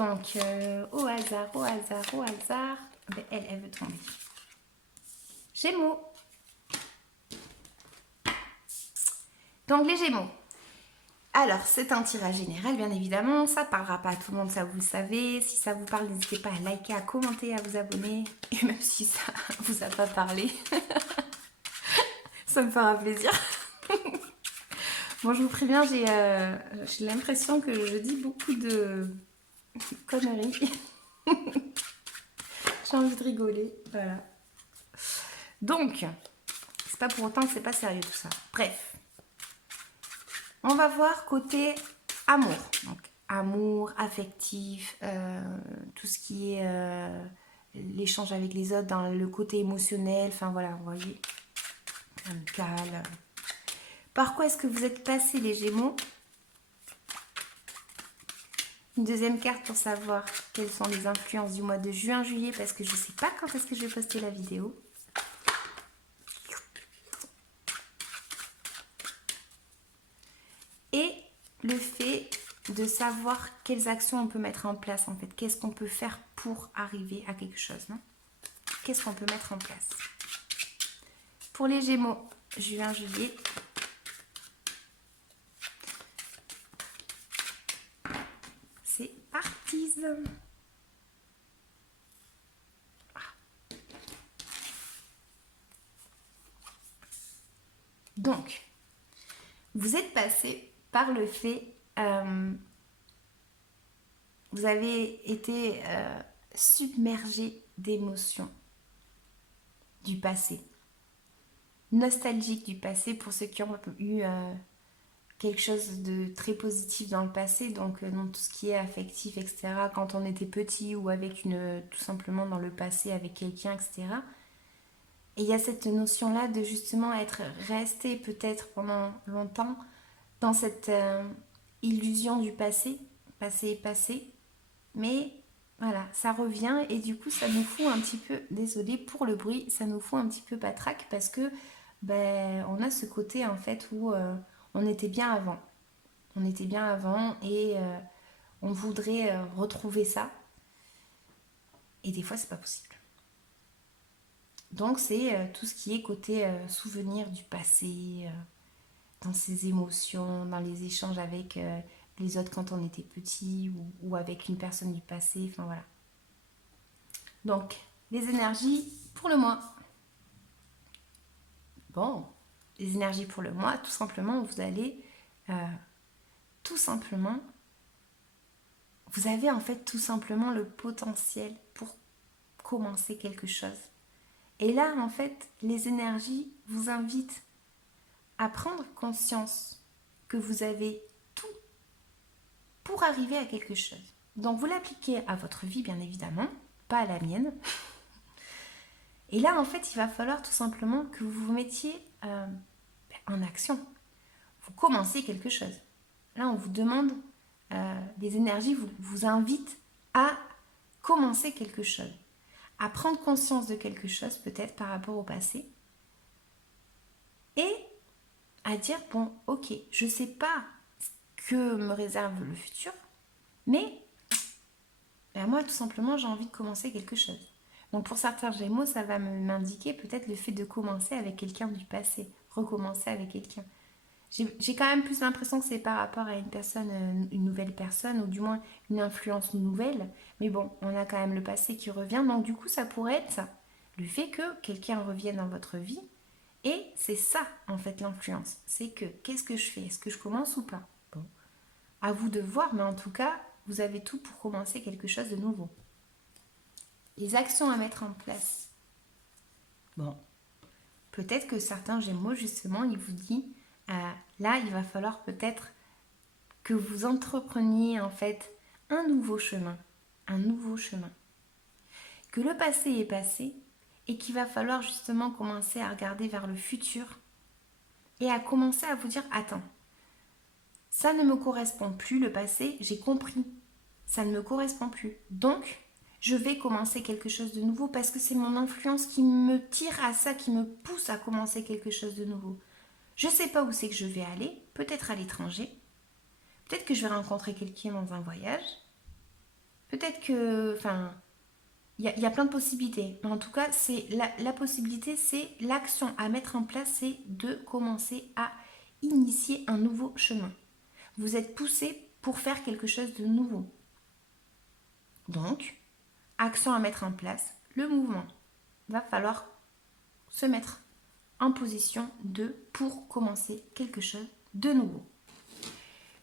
Donc, au hasard, au hasard, au hasard. Ben, elle veut tomber. Gémeaux. Donc, les Gémeaux. Alors, c'est un tirage général, bien évidemment. Ça ne parlera pas à tout le monde, ça vous le savez. Si ça vous parle, n'hésitez pas à liker, à commenter, à vous abonner. Et même si ça vous a pas parlé, ça me fera plaisir. Bon, je vous préviens, j'ai l'impression que je dis beaucoup de conneries. J'ai envie de rigoler, voilà. Donc, c'est pas pour autant que c'est pas sérieux tout ça. Bref, on va voir côté amour. Donc, amour, affectif, tout ce qui est l'échange avec les autres, dans le côté émotionnel. Enfin voilà, vous voyez, amical. Par quoi est-ce que vous êtes passé les Gémeaux? Une deuxième carte pour savoir quelles sont les influences du mois de juin-juillet, parce que je ne sais pas quand est-ce que je vais poster la vidéo. Et le fait de savoir quelles actions on peut mettre en place en fait. Qu'est-ce qu'on peut faire pour arriver à quelque chose, non? Qu'est-ce qu'on peut mettre en place? Pour les Gémeaux, juin-juillet. C'est parti. Donc, vous êtes passé par le fait, vous avez été submergé d'émotions du passé, nostalgique du passé pour ceux qui ont eu quelque chose de très positif dans le passé, donc dans tout ce qui est affectif, etc. Quand on était petit ou avec tout simplement dans le passé avec quelqu'un, etc. Et il y a cette notion-là de justement être resté peut-être pendant longtemps dans cette illusion du passé, passé, mais voilà, ça revient et du coup ça nous fout un petit peu, désolée pour le bruit, ça nous fout un petit peu patraque parce que ben, on a ce côté en fait où on était bien avant. On était bien avant et on voudrait retrouver ça. Et des fois c'est pas possible. Donc c'est tout ce qui est côté souvenir du passé, dans ses émotions, dans les échanges avec les autres quand on était petit ou avec une personne du passé, enfin voilà. Donc, les énergies pour le mois. Bon, les énergies pour le mois, tout simplement, vous allez, tout simplement, vous avez en fait tout simplement le potentiel pour commencer quelque chose. Et là, en fait, les énergies vous invitent à prendre conscience que vous avez tout pour arriver à quelque chose. Donc vous l'appliquez à votre vie, bien évidemment, pas à la mienne. Et là, en fait, il va falloir tout simplement que vous vous mettiez en action. Vous commencez quelque chose. Là, on vous demande, les énergies vous invitent à commencer quelque chose, à prendre conscience de quelque chose, peut-être par rapport au passé, et à dire, bon, ok, je ne sais pas ce que me réserve le futur, mais ben moi, tout simplement, j'ai envie de commencer quelque chose. Donc pour certains Gémeaux, ça va m'indiquer peut-être le fait de commencer avec quelqu'un du passé, recommencer avec quelqu'un. J'ai quand même plus l'impression que c'est par rapport à une personne, une nouvelle personne, ou du moins une influence nouvelle. Mais bon, on a quand même le passé qui revient, donc du coup ça pourrait être ça. Le fait que quelqu'un revienne dans votre vie, et c'est ça en fait l'influence. C'est que qu'est-ce que je fais? Est-ce que je commence ou pas? Bon, à vous de voir, mais en tout cas, vous avez tout pour commencer quelque chose de nouveau. Les actions à mettre en place. Bon, peut-être que certains Gémeaux, justement, ils vous disent, là, il va falloir peut-être que vous entrepreniez, en fait, un nouveau chemin. Un nouveau chemin. Que le passé est passé et qu'il va falloir justement commencer à regarder vers le futur et à commencer à vous dire, attends, ça ne me correspond plus, le passé, j'ai compris, ça ne me correspond plus. Donc, je vais commencer quelque chose de nouveau parce que c'est mon influence qui me tire à ça, qui me pousse à commencer quelque chose de nouveau. Je ne sais pas où c'est que je vais aller, peut-être à l'étranger, peut-être que je vais rencontrer quelqu'un dans un voyage, Peut-être que, enfin, il y a plein de possibilités. Mais en tout cas, c'est la possibilité, c'est l'action à mettre en place, c'est de commencer à initier un nouveau chemin. Vous êtes poussé pour faire quelque chose de nouveau. Donc, action à mettre en place, le mouvement. Va falloir se mettre en position pour commencer quelque chose de nouveau.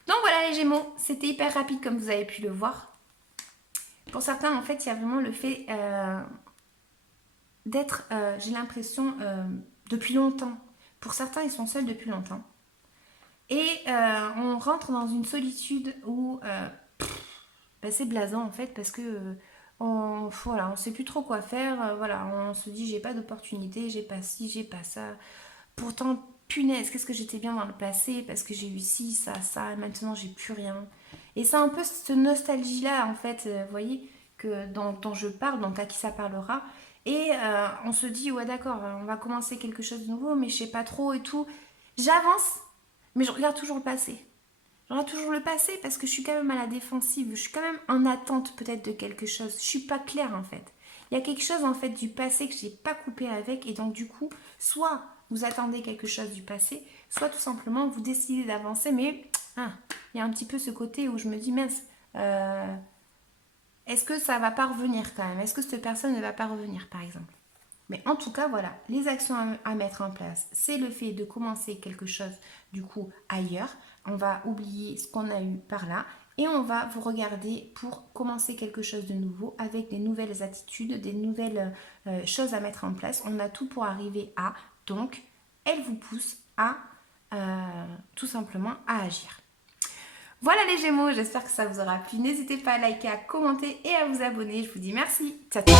Donc voilà les Gémeaux, c'était hyper rapide comme vous avez pu le voir. Pour certains, en fait, il y a vraiment le fait d'être, j'ai l'impression, depuis longtemps. Pour certains, ils sont seuls depuis longtemps. Et on rentre dans une solitude où c'est blasant en fait parce que voilà, on sait plus trop quoi faire. Voilà, on se dit j'ai pas d'opportunité, j'ai pas ci, j'ai pas ça. Pourtant, punaise, qu'est-ce que j'étais bien dans le passé parce que j'ai eu ci, ça, et maintenant j'ai plus rien. Et c'est un peu cette nostalgie-là en fait, vous voyez, dont je parle, dont à qui ça parlera. Et on se dit ouais d'accord, on va commencer quelque chose de nouveau, mais je sais pas trop et tout. J'avance, mais je regarde toujours le passé. Je regarde toujours le passé parce que je suis quand même à la défensive. Je suis quand même en attente peut-être de quelque chose. Je suis pas claire en fait. Il y a quelque chose en fait du passé que j'ai pas coupé avec et donc du coup, soit vous attendez quelque chose du passé, soit tout simplement vous décidez d'avancer, mais il y a un petit peu ce côté où je me dis mince, est-ce que ça va pas revenir quand même? Est-ce que cette personne ne va pas revenir par exemple? Mais en tout cas, voilà, les actions à mettre en place, c'est le fait de commencer quelque chose du coup ailleurs. On va oublier ce qu'on a eu par là et on va vous regarder pour commencer quelque chose de nouveau avec des nouvelles attitudes, des nouvelles choses à mettre en place. On a tout pour arriver à, donc elle vous pousse à tout simplement à agir. Voilà les Gémeaux, j'espère que ça vous aura plu. N'hésitez pas à liker, à commenter et à vous abonner. Je vous dis merci. Ciao, ciao.